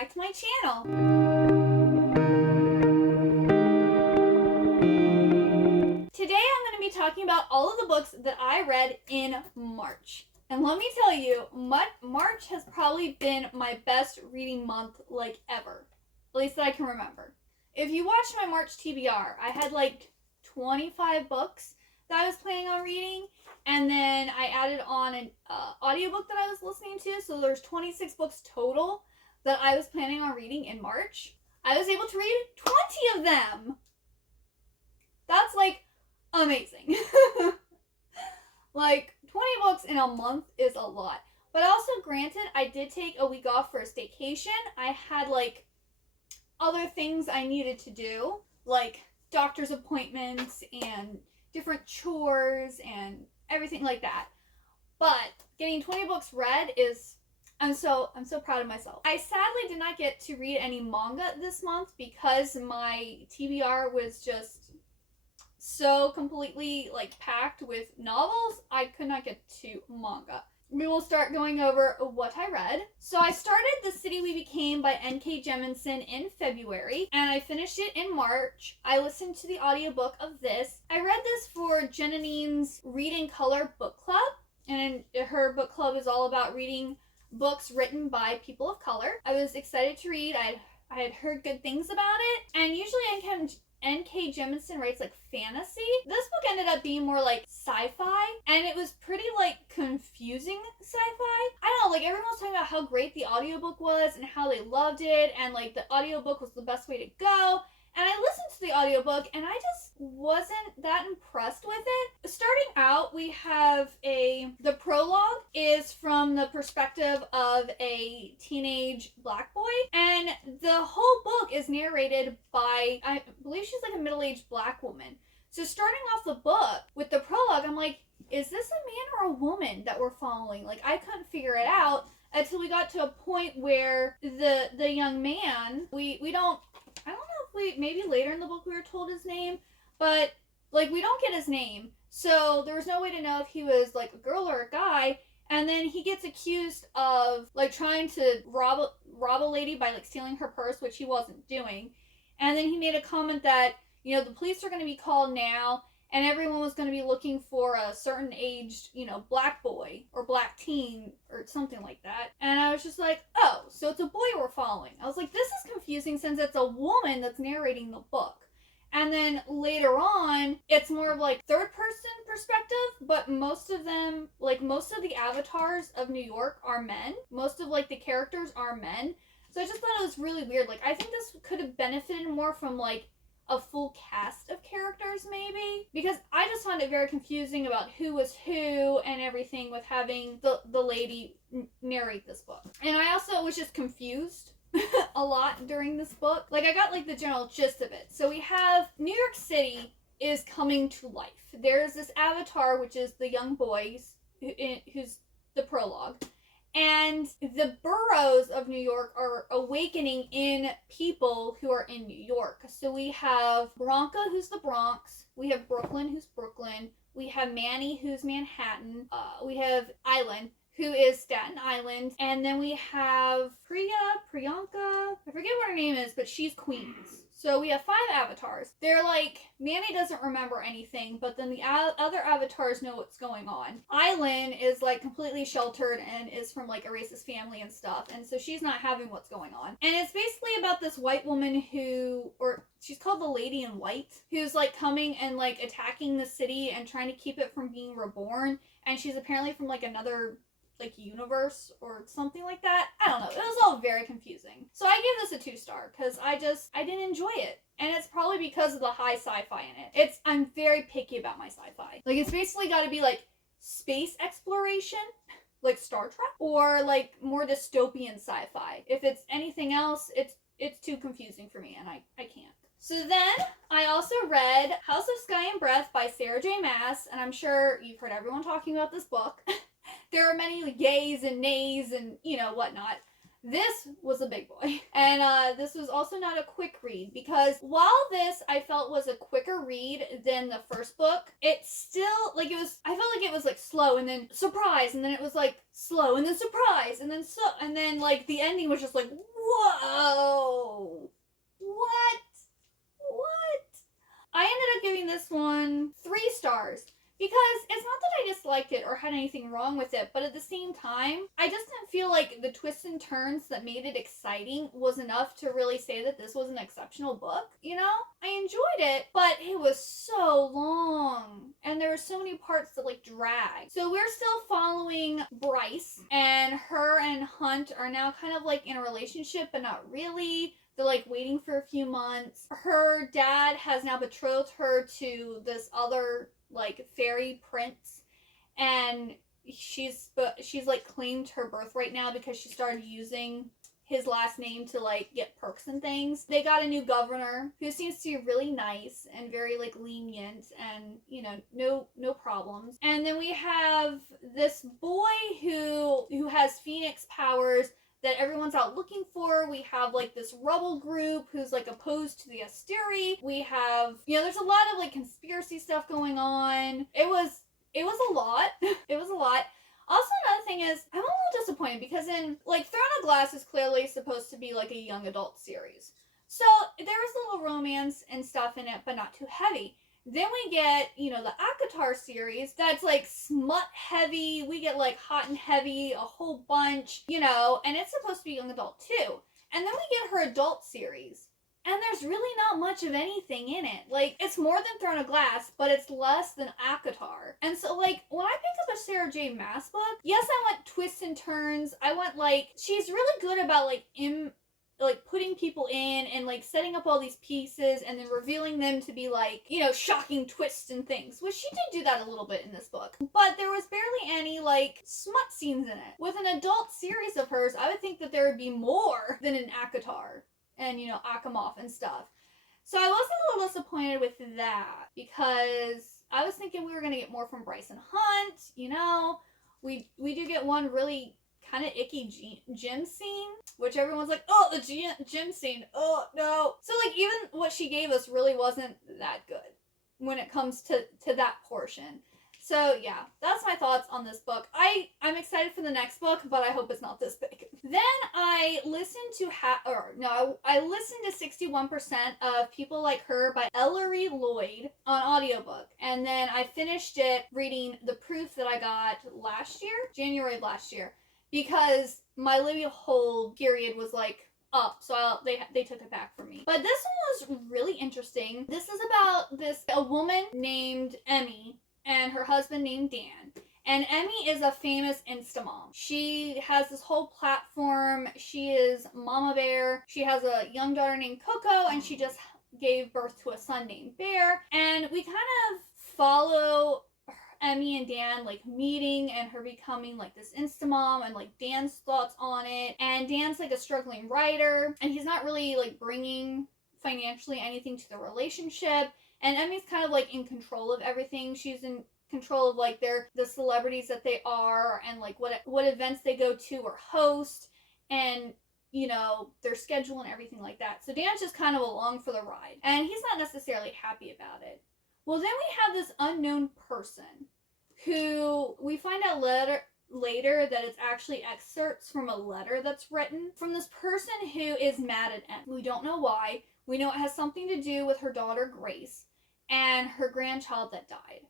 back to my channel. Today I'm going to be talking about all of the books that I read in March. And let me tell you, March has probably been my best reading month like ever. At least that I can remember. If you watched my March TBR, I had like 25 books that I was planning on reading. And then I added on an audiobook that I was listening to. So there's 26 books total that I was planning on reading in March. I was able to read 20 of them. That's like amazing. Like 20 books in a month is a lot. But also granted, I did take a week off for a staycation. I had like other things I needed to do, like doctor's appointments and different chores and everything like that. But getting 20 books read is, I'm so proud of myself. I sadly did not get to read any manga this month because my TBR was just so completely like packed with novels. I could not get to manga. We will start going over what I read. So I started The City We Became by N.K. Jemisin in February, and I finished it in March. I listened to the audiobook of this. I read this for Jeninine's Read in Color book club, and her book club is all about reading books written by people of color. I was excited to read. I had heard good things about it, and usually N.K. Jemisin writes like fantasy. This book ended up being more like sci-fi, and it was pretty like confusing sci-fi. I don't know, like everyone was talking about how great the audiobook was and how they loved it, and like the audiobook was the best way to go. And I listened to the audiobook and I just wasn't that impressed with it. Starting out, we have the prologue is from the perspective of a teenage black boy, and the whole book is narrated by, I believe she's like a middle-aged black woman. So starting off the book with the prologue, I'm like, is this a man or a woman that we're following? Like, I couldn't figure it out until we got to a point where the young man, I don't know if maybe later in the book we were told his name, but like we don't get his name. So there was no way to know if he was like a girl or a guy. And then he gets accused of like trying to rob a lady by like stealing her purse, which he wasn't doing. And then he made a comment that, you know, the police are going to be called now and everyone was going to be looking for a certain aged, you know, black boy or black teen or something like that. And I was just like, oh, so it's a boy we're following. I was like, this is confusing since it's a woman that's narrating the book. And then later on, it's more of like third person perspective, but most of them, like most of the avatars of New York are men. Most of like the characters are men. So I just thought it was really weird. Like, I think this could have benefited more from like a full cast of characters maybe, because I just found it very confusing about who was who and everything with having the lady narrate this book. And I also was just confused a lot during this book. Like, I got like the general gist of it. So we have New York City is coming to life. There's this avatar, which is the young boys who's the prologue. And the boroughs of New York are awakening in people who are in New York. So we have Bronca, who's the Bronx. We have Brooklyn, who's Brooklyn. We have Manny, who's Manhattan. We have Island, who is Staten Island. And then we have Priyanka. I forget what her name is, but she's Queens. So we have 5 avatars. They're like, Manny doesn't remember anything, but then the other avatars know what's going on. Island is like completely sheltered and is from like a racist family and stuff. And so she's not having what's going on. And it's basically about this white woman or she's called the Lady in White, who's like coming and like attacking the city and trying to keep it from being reborn. And she's apparently from like another like universe or something like that. I don't know. It was all very confusing. So I gave this a 2-star because I didn't enjoy it. And it's probably because of the high sci-fi in it. I'm very picky about my sci-fi. Like, it's basically got to be like space exploration, like Star Trek, or like more dystopian sci-fi. If it's anything else, it's too confusing for me and I can't. So then I also read House of Sky and Breath by Sarah J. Maas, and I'm sure you've heard everyone talking about this book. There are many yays and nays and, you know, whatnot. This was a big boy. And this was also not a quick read, because while this I felt was a quicker read than the first book, it still, like, I felt like it was like slow and then surprise, and then it was like slow and then surprise and then and then like the ending was just like, whoa, what? I ended up giving this one 3 stars. Because it's not that I disliked it or had anything wrong with it, but at the same time, I just didn't feel like the twists and turns that made it exciting was enough to really say that this was an exceptional book, you know? I enjoyed it, but it was so long. And there were so many parts that, like, dragged. So we're still following Bryce, and her and Hunt are now kind of, like, in a relationship, but not really. They're, like, waiting for a few months. Her dad has now betrothed her to this other, like, fairy prince, and she's like claimed her birthright now because she started using his last name to, like, get perks and things. They got a new governor who seems to be really nice and very, like, lenient, and, you know, no problems. And then we have this boy who has phoenix powers that everyone's out looking for. We have, like, this rebel group who's, like, opposed to the Asteri. We have, you know, there's a lot of, like, conspiracy stuff going on. It was a lot. It was a lot. Also, another thing is, I'm a little disappointed because in, like, Throne of Glass is clearly supposed to be, like, a young adult series. So there was a little romance and stuff in it, but not too heavy. Then we get, you know, the ACOTAR series that's, like, smut heavy. We get, like, hot and heavy, a whole bunch, you know, and it's supposed to be young adult too. And then we get her adult series, and there's really not much of anything in it. Like, it's more than Throne of Glass, but it's less than ACOTAR. And so, like, when I pick up a Sarah J. Maas book, yes, I want twists and turns. I want, like, she's really good about, like, putting people in and, like, setting up all these pieces and then revealing them to be, like, you know, shocking twists and things, which she did do that a little bit in this book. But there was barely any, like, smut scenes in it. With an adult series of hers, I would think that there would be more than in ACOTAR and, you know, Akamov and stuff. So I was a little disappointed with that, because I was thinking we were going to get more from Bryce and Hunt, you know. We do get one really kind of icky gym scene, which everyone's like, oh, the gym scene, oh no. So, like, even what she gave us really wasn't that good when it comes to that portion. So yeah, that's my thoughts on this book. I'm excited for the next book, but I hope it's not this big. Then I listened to I listened to 61% of People Like Her by Ellery Lloyd on audiobook. And then I finished it reading the proof that I got January of last year. Because my Libya hold period was, like, up, so they took it back from me. But this one was really interesting. This is about a woman named Emmy and her husband named Dan. And Emmy is a famous Insta mom. She has this whole platform. She is Mama Bear. She has a young daughter named Coco, and she just gave birth to a son named Bear. And we kind of follow Emmy and Dan, like, meeting and her becoming, like, this Insta-mom, and, like, Dan's thoughts on it. And Dan's, like, a struggling writer, and he's not really, like, bringing financially anything to the relationship. And Emmy's kind of, like, in control of everything. She's in control of, like, the celebrities that they are, and, like, what events they go to or host, and, you know, their schedule and everything like that. So Dan's just kind of along for the ride, and he's not necessarily happy about it. Well, then we have this unknown person who we find out later that it's actually excerpts from a letter that's written from this person who is mad at Em. We don't know why. We know it has something to do with her daughter Grace and her grandchild that died.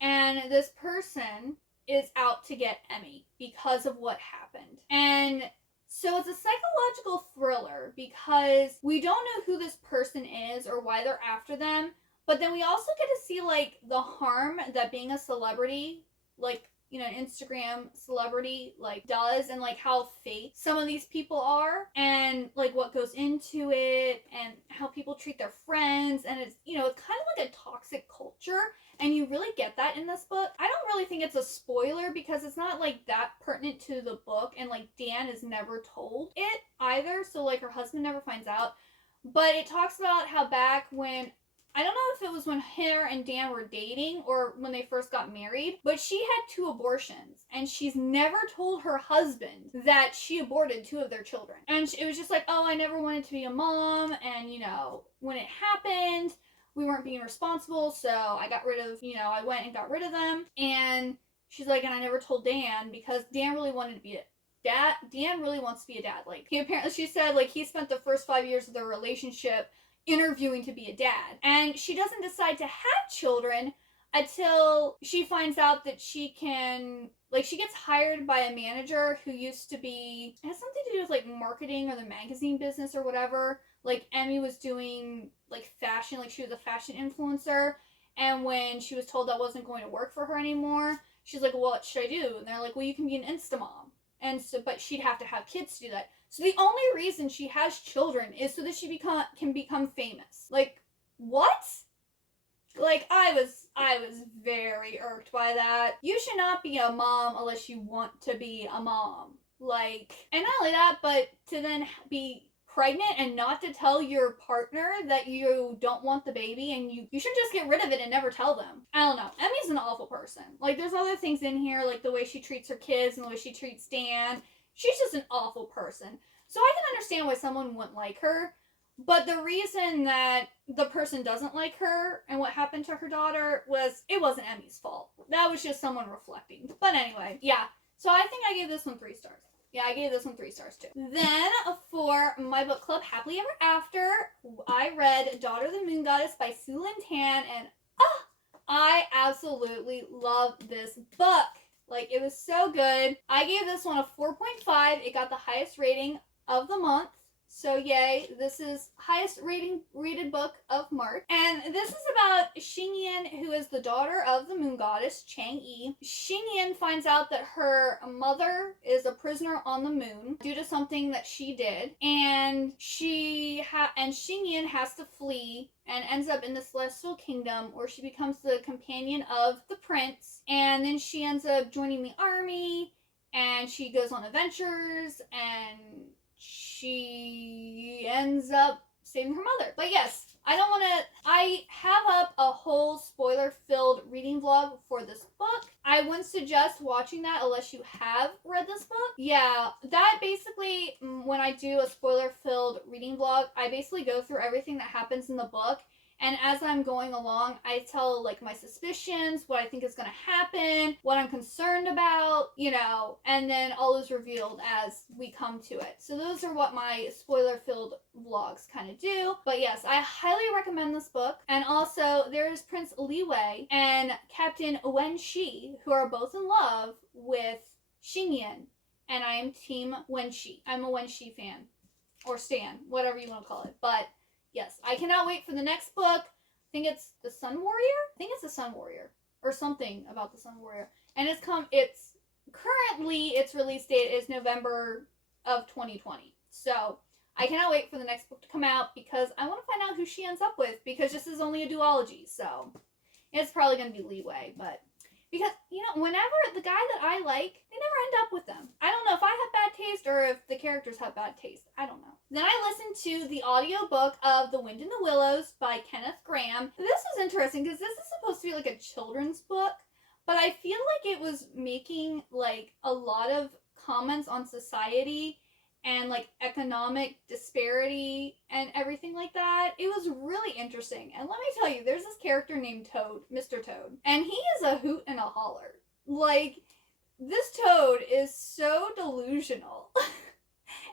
And this person is out to get Emmy because of what happened. And so it's a psychological thriller because we don't know who this person is or why they're after them. But then we also get to see, like, the harm that being a celebrity, like, you know, an Instagram celebrity, like, does, and, like, how fake some of these people are, and, like, what goes into it, and how people treat their friends, and it's, you know, it's kind of like a toxic culture, and you really get that in this book. I don't really think it's a spoiler, because it's not, like, that pertinent to the book, and, like, Dan is never told it either, so, like, her husband never finds out, but it talks about how back when I don't know if it was when her and Dan were dating or when they first got married, but she had 2 abortions, and she's never told her husband that she aborted 2 of their children. And it was just like, oh, I never wanted to be a mom, and, you know, when it happened, we weren't being responsible, so I got rid of, you know, I went and got rid of them. And she's like, and I never told Dan because Dan really wanted to be a dad. Dan really wants to be a dad. Like, he apparently, she said, like, he spent the first 5 years of their relationship interviewing to be a dad. And she doesn't decide to have children until she finds out that she can, like, she gets hired by a manager who used to be, it has something to do with, like, marketing or the magazine business or whatever. Like, Emmy was doing, like, fashion, like, she was a fashion influencer. And when she was told that wasn't going to work for her anymore, she's like, well, what should I do? And they're like, well, you can be an Insta mom. And so, but she'd have to have kids to do that. So the only reason she has children is so that she can become famous. Like, what? Like, I was very irked by that. You should not be a mom unless you want to be a mom. Like, and not only that, but to then be pregnant and not to tell your partner that you don't want the baby, and you should just get rid of it and never tell them. I don't know. Emmy's an awful person. Like, there's other things in here, like the way she treats her kids and the way she treats Dan. She's just an awful person. So I can understand why someone wouldn't like her, but the reason that the person doesn't like her and what happened to her daughter it wasn't Emmy's fault. That was just someone reflecting. But anyway, yeah. So I think I gave this one 3 stars. Yeah, I gave this one 3 stars too. Then for my book club, Happily Ever After, I read Daughter of the Moon Goddess by Sue Lynn Tan, and I absolutely love this book. Like, it was so good. I gave this one a 4.5. It got the highest rating of the month. So yay, this is highest rated book of March. And this is about Xingyan, who is the daughter of the moon goddess, Chang'e. Xingyan finds out that her mother is a prisoner on the moon due to something that she did. And Xingyan has to flee and ends up in the Celestial Kingdom, where she becomes the companion of the prince. And then she ends up joining the army, and she goes on adventures, and she ends up saving her mother. But yes, I have up a whole spoiler-filled reading vlog for this book. I wouldn't suggest watching that unless you have read this book. Yeah, that basically, when I do a spoiler-filled reading vlog, I basically go through everything that happens in the book. And as I'm going along, I tell, like, my suspicions, what I think is going to happen, what I'm concerned about, you know, and then all is revealed as we come to it. So those are what my spoiler-filled vlogs kind of do. But yes, I highly recommend this book. And also, there's Prince Li Wei and Captain Wen Shi, who are both in love with Xingyan. And I am Team Wen Shi. I'm a Wen Shi fan. Or stan, whatever you want to call it. But yes, I cannot wait for the next book. I think it's The Sun Warrior? I think it's The Sun Warrior. Or something about The Sun Warrior. And currently, its release date is November of 2020. So, I cannot wait for the next book to come out because I want to find out who she ends up with, because this is only a duology. So, it's probably going to be Li Wei, but because, you know, whenever the guy that I like, they never end up with them. I don't know if I have bad taste or if the characters have bad taste. I don't know. Then I listened to the audiobook of The Wind in the Willows by Kenneth Grahame. This was interesting because this is supposed to be like a children's book, but I feel like it was making like a lot of comments on society and like economic disparity and everything like that. It was really interesting. And let me tell you, there's this character named Toad, Mr. Toad, and he is a hoot and a holler. Like, this Toad is so delusional.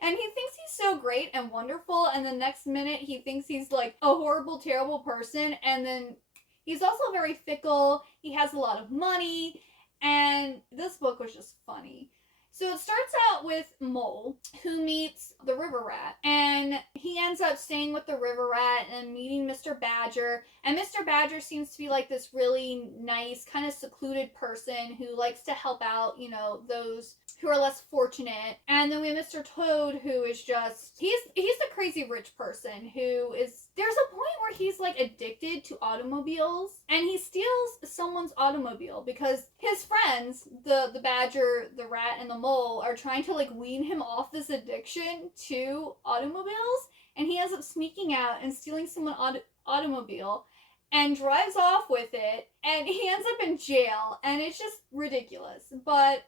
And he thinks he's so great and wonderful, and the next minute he thinks he's like a horrible, terrible person, and then he's also very fickle. He has a lot of money, and this book was just funny. So it starts out with Mole, who meets the river rat, and he ends up staying with the river rat and meeting Mr. Badger, and Mr. Badger seems to be like this really nice, kind of secluded person who likes to help out, you know, those who are less fortunate. And then we have Mr. Toad, who is just, he's the crazy rich person who is, there's a point where he's like addicted to automobiles, and he steals someone's automobile because his friends, the badger, the rat, and the mole are trying to like wean him off this addiction to automobiles, and he ends up sneaking out and stealing someone's automobile. and drives off with it, and he ends up in jail, and it's just ridiculous. But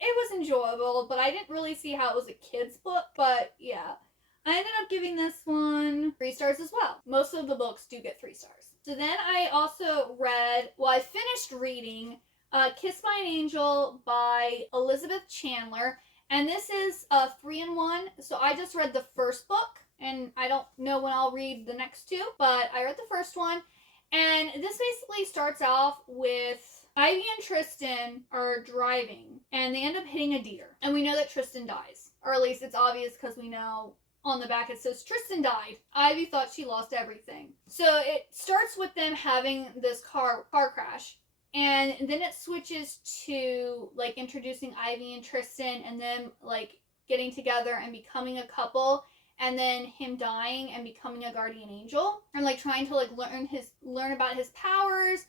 it was enjoyable, but I didn't really see how it was a kid's book. But yeah, I ended up giving this one 3 stars as well. Most of the books do get 3 stars. So then I also read, I finished reading Kissed by an Angel by Elizabeth Chandler, and this is a 3-in-1. So I just read the first book, and I don't know when I'll read the next 2, but I read the first one. And this basically starts off with Ivy and Tristan are driving, and they end up hitting a deer. And we know that Tristan dies. Or at least it's obvious because we know on the back it says Tristan died. Ivy thought she lost everything. So it starts with them having this car crash. And then it switches to, like, introducing Ivy and Tristan and them, like, getting together and becoming a couple. And then him dying and becoming a guardian angel. And, like, trying to, like, learn about his powers.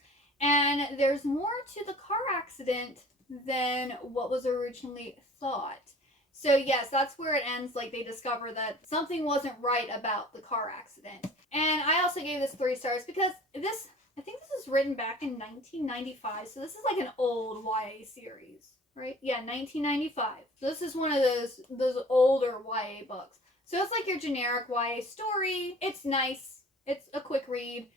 And there's more to the car accident than what was originally thought. So, yes, that's where it ends. Like, they discover that something wasn't right about the car accident. And I also gave this 3 stars because I think this was written back in 1995. So this is like an old YA series, right? Yeah, 1995. So this is one of those older YA books. So it's like your generic YA story. It's nice. It's a quick read,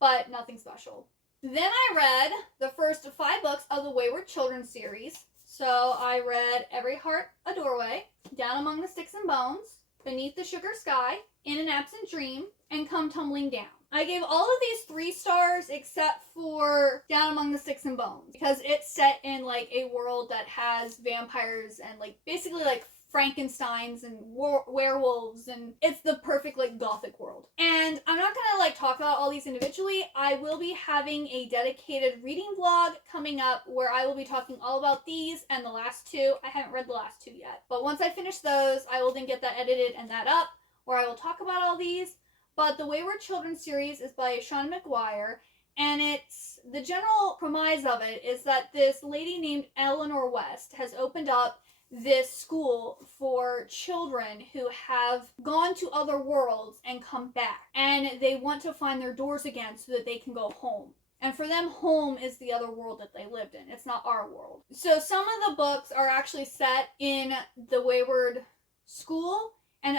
but nothing special. Then I read the first 5 books of the Wayward Children series. So I read Every Heart a Doorway, Down Among the Sticks and Bones, Beneath the Sugar Sky, In an Absent Dream, and Come Tumbling Down. I gave all of these 3 stars except for Down Among the Sticks and Bones because it's set in like a world that has vampires and like basically like Frankensteins and werewolves, and it's the perfect like gothic world. And I'm not gonna like talk about all these individually. I will be having a dedicated reading vlog coming up where I will be talking all about these and the last 2. I haven't read the last 2 yet, but once I finish those, I will then get that edited and that up where I will talk about all these. But the Wayward Children series is by Sean McGuire, and it's the general premise of it is that this lady named Eleanor West has opened up this school for children who have gone to other worlds and come back, and they want to find their doors again so that they can go home. And for them, home is the other world that they lived in. It's not our world. So some of the books are actually set in the Wayward school, and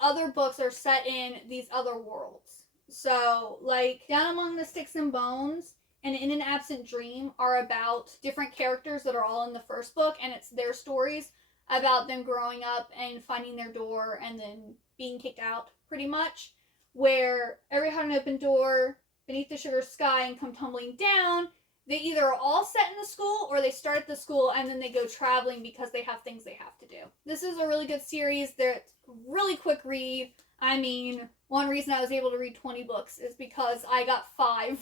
other books are set in these other worlds. So, like, Down Among the Sticks and Bones and In an Absent Dream are about different characters that are all in the first book, and it's their stories about them growing up and finding their door and then being kicked out, pretty much. Where Every Heart an Open Door, Beneath the Sugar Sky, and Come Tumbling Down, they either are all set in the school or they start at the school and then they go traveling because they have things they have to do. This is a really good series. They're really quick read. I mean, one reason I was able to read 20 books is because I got 5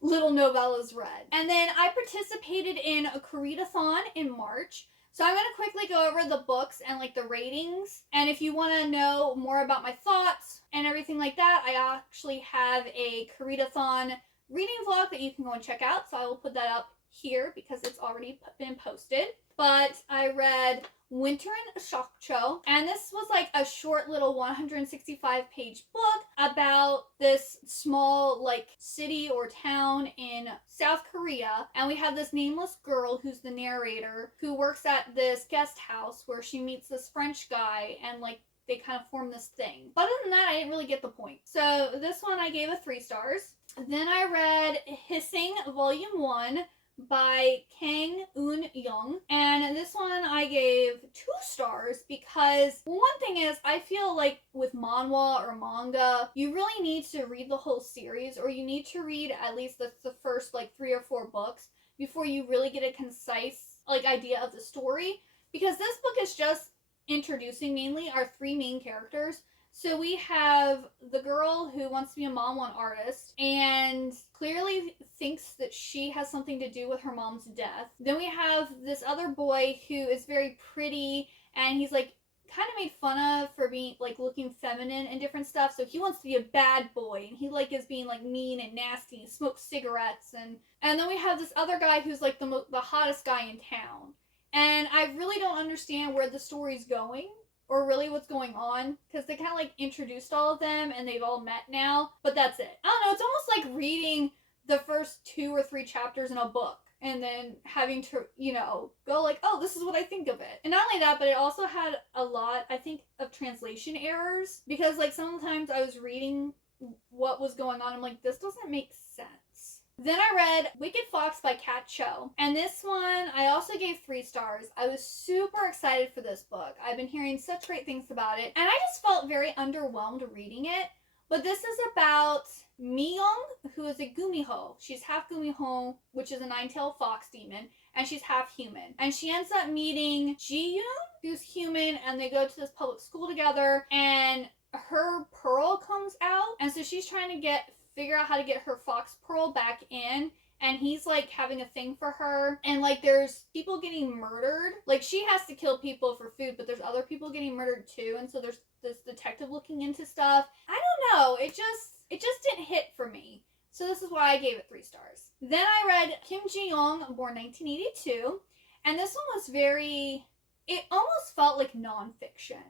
little novellas read. And then I participated in a readathon in March. So I'm going to quickly go over the books and like the ratings. And if you want to know more about my thoughts and everything like that, I actually have a readathon reading vlog that you can go and check out. So I will put that up here because it's already been posted. But I read Winter in Shokcho, and this was like a short little 165-page book about this small like city or town in South Korea, and we have this nameless girl who's the narrator who works at this guest house where she meets this French guy, and like they kind of form this thing. But other than that, I didn't really get the point. So this one I gave a 3 stars. Then I read Hissing Volume 1 by Kang Eun-young, and this one I gave 2 stars because one thing is I feel like with manhwa or manga you really need to read the whole series, or you need to read at least the first like 3 or 4 books before you really get a concise like idea of the story, because this book is just introducing mainly our 3 main characters. So we have the girl who wants to be a manhwa artist and clearly thinks that she has something to do with her mom's death. Then we have this other boy who is very pretty, and he's like kind of made fun of for being like looking feminine and different stuff. So he wants to be a bad boy, and he like is being like mean and nasty and smokes cigarettes. And then we have this other guy who's like the hottest guy in town. And I really don't understand where the story's going, or really what's going on, because they kind of like introduced all of them and they've all met now, but that's it. I don't know, it's almost like reading the first 2 or 3 chapters in a book and then having to, go like, oh, this is what I think of it. And not only that, but it also had a lot, I think, of translation errors, because like sometimes I was reading what was going on, I'm like, this doesn't make sense. Then I read Wicked Fox by Kat Cho, and this one I also gave 3 stars. I was super excited for this book. I've been hearing such great things about it, and I just felt very underwhelmed reading it. But this is about Myung, who is a Gumiho. She's half Gumiho, which is a 9-tailed fox demon, and she's half human. And she ends up meeting Ji-yoon, who's human, and they go to this public school together, and her pearl comes out, and so she's trying to figure out how to get her fox pearl back in, and he's like having a thing for her, and like there's people getting murdered. Like she has to kill people for food, but there's other people getting murdered too, and so there's this detective looking into stuff. I don't know, it just didn't hit for me. So this is why I gave it 3 stars. Then I read Kim Ji-young, born 1982, and this one was it almost felt like nonfiction,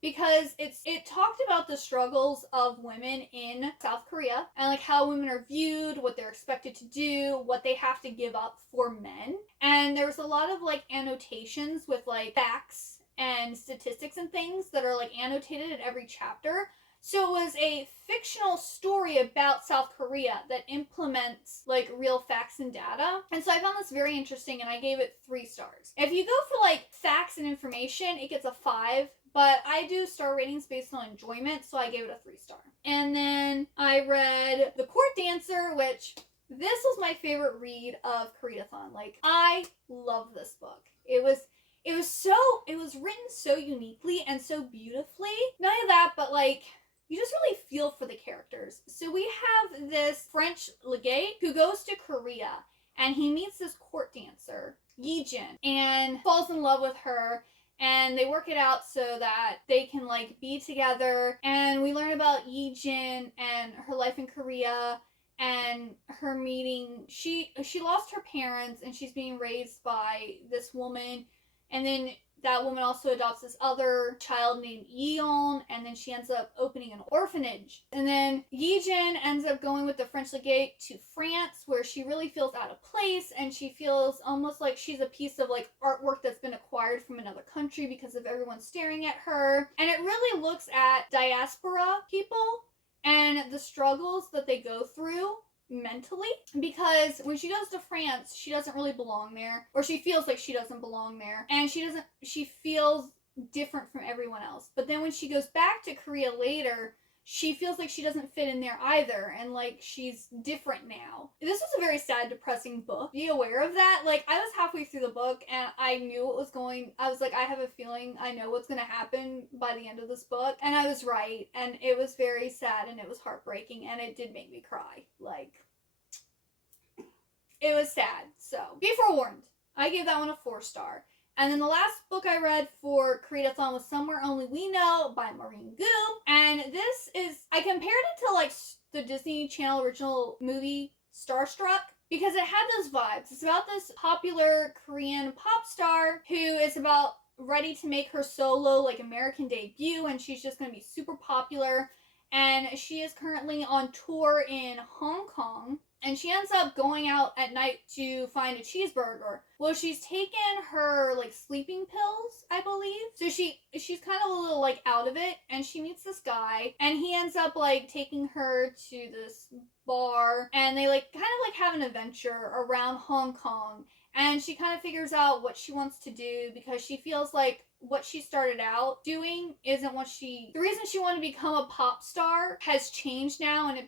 because it talked about the struggles of women in South Korea and like how women are viewed, what they're expected to do, what they have to give up for men. And there was a lot of like annotations with like facts and statistics and things that are like annotated in every chapter. So it was a fictional story about South Korea that implements like real facts and data. And so I found this very interesting, and I gave it 3 stars. If you go for like facts and information, it gets a 5. But I do star ratings based on enjoyment, so I gave it a 3 star. And then I read The Court Dancer, which this was my favorite read of Koreadathon. Like, I love this book. It was written so uniquely and so beautifully. Not only that, but like, you just really feel for the characters. So we have this French legate who goes to Korea, and he meets this court dancer, Yi-jin, and falls in love with her. And they work it out so that they can like be together. And we learn about Yi-jin and her life in Korea and her meeting. She lost her parents, and she's being raised by this woman. And then that woman also adopts this other child named Yeon, and then she ends up opening an orphanage. And then Yi-jin ends up going with the French legate to France, where she really feels out of place, and she feels almost like she's a piece of like artwork that's been acquired from another country because of everyone staring at her. And it really looks at diaspora people and the struggles that they go through mentally, because when she goes to France, she doesn't really belong there, or she feels like she doesn't belong there, and she feels different from everyone else. But then when she goes back to Korea later, she feels like she doesn't fit in there either, and like she's different now. This was a very sad, depressing book. Be aware of that. Like, I was halfway through the book and I knew what was going. I was like, I have a feeling I know what's going to happen by the end of this book, and I was right. And it was very sad, and it was heartbreaking, and it did make me cry. Like, it was sad. So be forewarned. I gave that one a 4 star. And then the last book I read for Koreadathon was Somewhere Only We Know by Maureen Gu. And this is, I compared it to like the Disney Channel original movie Starstruck, because it had those vibes. It's about this popular Korean pop star who is about ready to make her solo like American debut, and she's just going to be super popular. And she is currently on tour in Hong Kong. And she ends up going out at night to find a cheeseburger. Well, she's taken her, like, sleeping pills, I believe. So she's kind of a little, like, out of it. And she meets this guy. And he ends up, like, taking her to this bar. And they, like, kind of, like, have an adventure around Hong Kong. And she kind of figures out what she wants to do, because she feels like what she started out doing isn't what the reason she wanted to become a pop star has changed now, and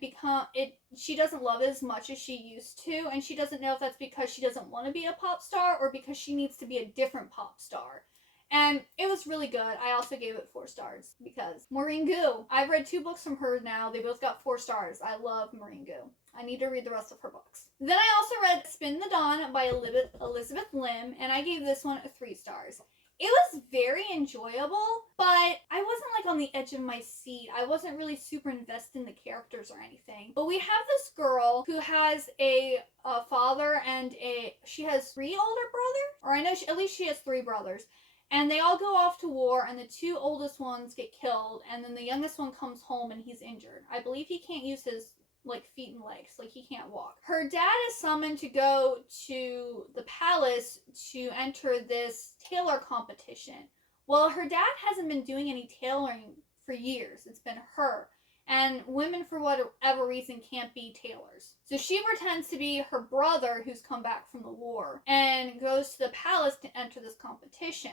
she doesn't love it as much as she used to, and she doesn't know if that's because she doesn't want to be a pop star or because she needs to be a different pop star. And it was really good. I also gave it 4 stars because Maureen Gu. I've read 2 books from her now. They both got 4 stars. I love Maureen Gu. I need to read the rest of her books. Then I also read Spin the Dawn by Elizabeth Lim, and I gave this one 3 stars. It was very enjoyable, but I wasn't like on the edge of my seat. I wasn't really super invested in the characters or anything. But we have this girl who has a father and she has 3 older brothers, or I know at least she has 3 brothers. And they all go off to war, and the 2 oldest ones get killed, and then the youngest one comes home and he's injured. I believe he can't use his like feet and legs, like he can't walk. Her dad is summoned to go to the palace to enter this tailor competition. Well, her dad hasn't been doing any tailoring for years. It's been her. And women, for whatever reason, can't be tailors. So she pretends to be her brother who's come back from the war and goes to the palace to enter this competition.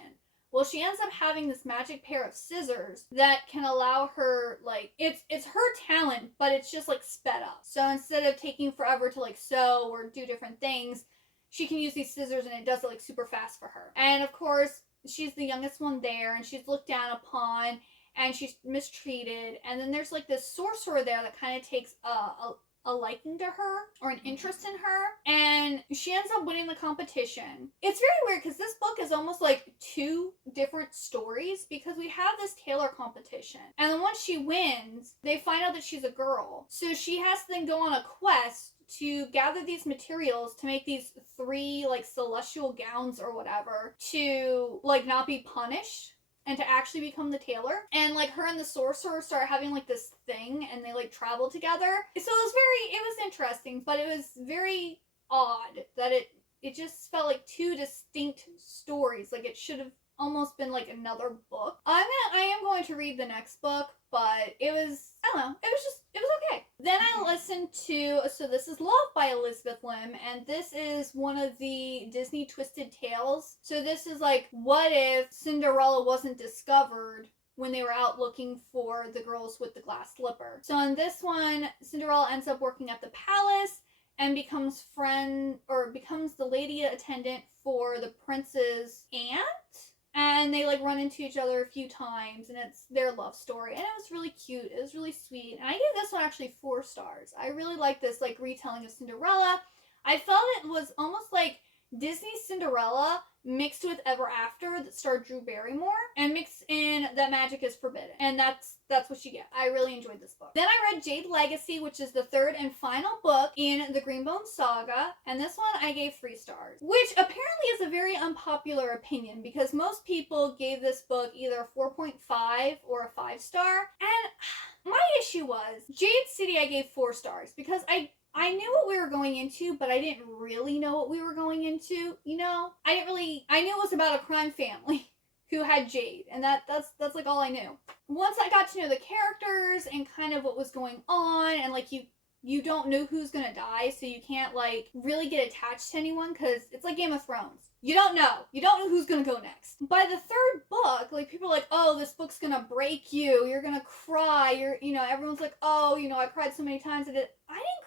Well, she ends up having this magic pair of scissors that can allow her, like, it's her talent, but it's just, like, sped up. So instead of taking forever to, like, sew or do different things, she can use these scissors and it does it, like, super fast for her. And, of course, she's the youngest one there, and she's looked down upon, and she's mistreated. And then there's, like, this sorcerer there that kind of takes a liking to her or an interest in her, and she ends up winning the competition. It's very weird because this book is almost like two different stories, because we have this tailor competition, and then once she wins, they find out that she's a girl, so she has to then go on a quest to gather these materials to make these 3 like celestial gowns or whatever, to like not be punished and to actually become the tailor. And like her and the sorcerer start having like this thing, and they like travel together. So it was interesting, but it was very odd that it just felt like 2 distinct stories. Like it should have almost been like another book. I am going to read the next book, but it was, I don't know, it was okay. Then I listened to, so this is Love by Elizabeth Lim, and this is one of the Disney Twisted Tales. So this is like, what if Cinderella wasn't discovered when they were out looking for the girls with the glass slipper? So in this one, Cinderella ends up working at the palace and becomes the lady attendant for the prince's aunt. And they like run into each other a few times, and it's their love story, and it was really cute. It was really sweet, and I gave this one actually 4 stars. I really like this like retelling of Cinderella. I felt it was almost like Disney's Cinderella mixed with Ever After that starred Drew Barrymore, and mixed in That Magic is Forbidden, and that's what you get. I really enjoyed this book. Then I read Jade Legacy, which is the 3rd and final book in the Greenbone saga, and this one I gave 3 stars, which apparently is a very unpopular opinion, because most people gave this book either 4.5 or a 5-star, and my issue was Jade City I gave 4 stars, because I knew what we were going into, but I didn't really know what we were going into, you know? I knew it was about a crime family who had Jade, and that's like all I knew. Once I got to know the characters and kind of what was going on, and like you don't know who's gonna die, so you can't like really get attached to anyone, because it's like Game of Thrones. You don't know who's gonna go next. By the 3rd book, like people are like, oh, this book's gonna break you, you're gonna cry, everyone's like, oh, I cried so many times. I didn't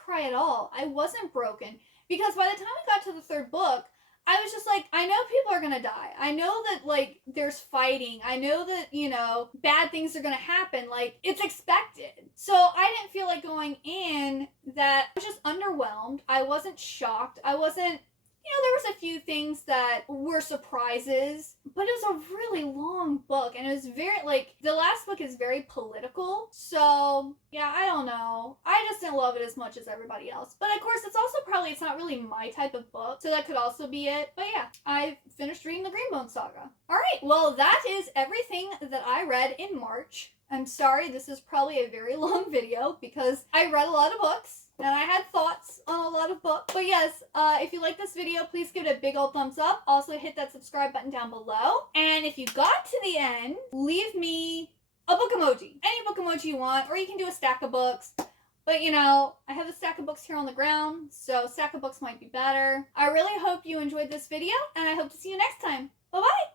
cry at all. I wasn't broken, because by the time we got to the 3rd book, I was just like, I know people are gonna die. I know that, like, there's fighting. I know that, bad things are gonna happen. Like, it's expected. So I didn't feel like going in that I was just underwhelmed. I wasn't shocked. I wasn't, there was a few things that were surprises, but it was a really long book, and it was very, like, the last book is very political, so, yeah, I don't know. I just didn't love it as much as everybody else, but of course, it's not really my type of book, so that could also be it, but yeah, I finished reading the Greenbone Saga. Alright, well, that is everything that I read in March. I'm sorry, this is probably a very long video, because I read a lot of books, and I had thoughts on a lot of books. But yes, if you like this video, please give it a big old thumbs up. Also, hit that subscribe button down below. And if you got to the end, leave me a book emoji. Any book emoji you want, or you can do a stack of books. But, I have a stack of books here on the ground, so stack of books might be better. I really hope you enjoyed this video, and I hope to see you next time. Bye-bye!